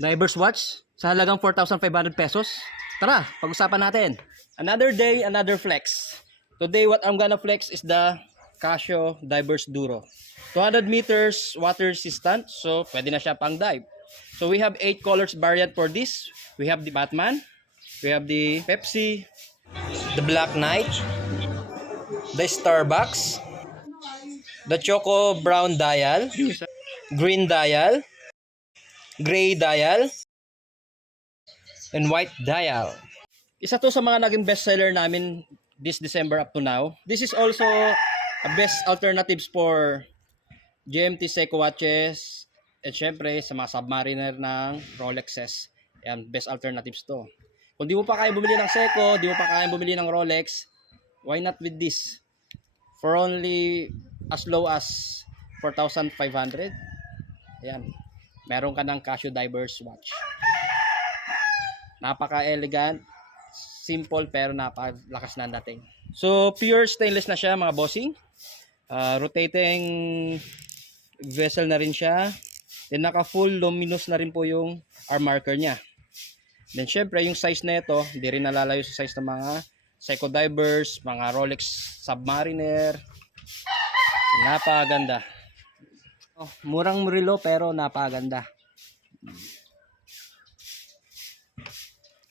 Diver's watch sa halagang 4,500 pesos. Tara, pag-usapan natin. Another day, another flex. Today, what I'm gonna flex is the Casio Diver's Duro. 200 meters water resistant, so pwede na siya pang dive. So we have 8 colors variant for this. We have the Batman, we have the Pepsi, the Black Knight, the Starbucks, the Choco Brown Dial, Green Dial, Gray Dial, and White Dial. Isa to sa mga naging bestseller namin this December up to now. This is also a best alternatives for GMT Seiko watches at syempre sa mga Submariner ng Rolexes. Yan, best alternatives to. Kung di mo pa kaya bumili ng Seiko, di mo pa kaya bumili ng Rolex, why not with this? For only as low as 4,500. Ayan. Meron ka ng Casio Diver's watch. Napaka-elegant, simple pero napakalakas na dating. So pure stainless na siya mga bossing. Rotating vessel na rin siya. Then naka full luminous na rin po yung arm marker niya. Then syempre yung size na ito, hindi rin nalalayo sa size ng mga Seiko Divers, mga Rolex Submariner. Napakaganda. Murang relo pero napakaganda.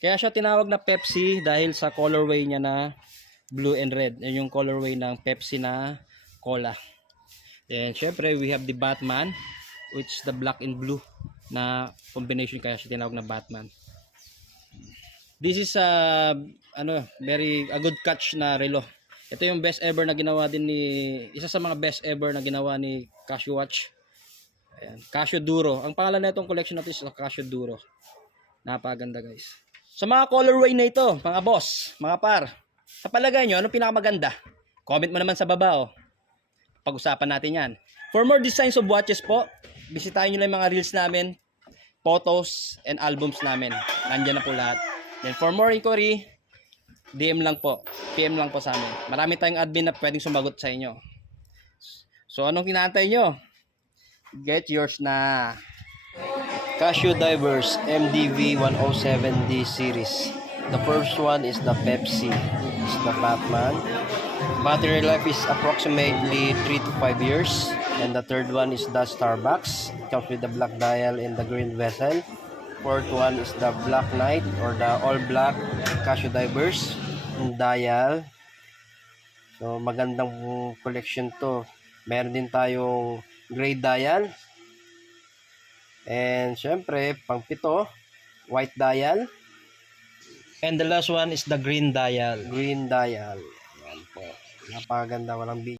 Kaya siya tinawag na Pepsi dahil sa colorway niya na blue and red. Yan yung colorway ng Pepsi na cola. Then syempre we have the Batman, which is the black and blue na combination, kaya siya tinawag na Batman. This is a good catch na relo. Ito yung best ever na ginawa din ni, isa sa mga best ever na ginawa ni Casio watch. Ayan, Casio Duro. Ang pangalan na itong collection natin is Casio Duro. Napakaganda guys. Sa mga colorway na ito, mga boss, mga par, sa palagay nyo, anong pinakamaganda? Comment mo naman sa baba, oh. Pag-usapan natin yan. For more designs of watches po, bisitahin nyo lang yung mga reels namin, photos, and albums namin. Nandiyan na po lahat. Then for more inquiry, DM lang po. PM lang po sa amin. Marami tayong admin na pwedeng sumagot sa inyo. So anong kinaantay nyo? Get yours na. Casio Divers MDV 107D series. The first one is the Pepsi. It's the Batman. Battery life is approximately 3 to 5 years. And the third one is the Starbucks. It comes with the black dial and the green vessel. Fourth one is the Black Knight or the all black Casio Divers dial. So magandang collection to. Meron din tayong gray dial. And syempre, pang pito, white dial. And the last one is the green dial. Green dial. Yan po. Napakaganda, walang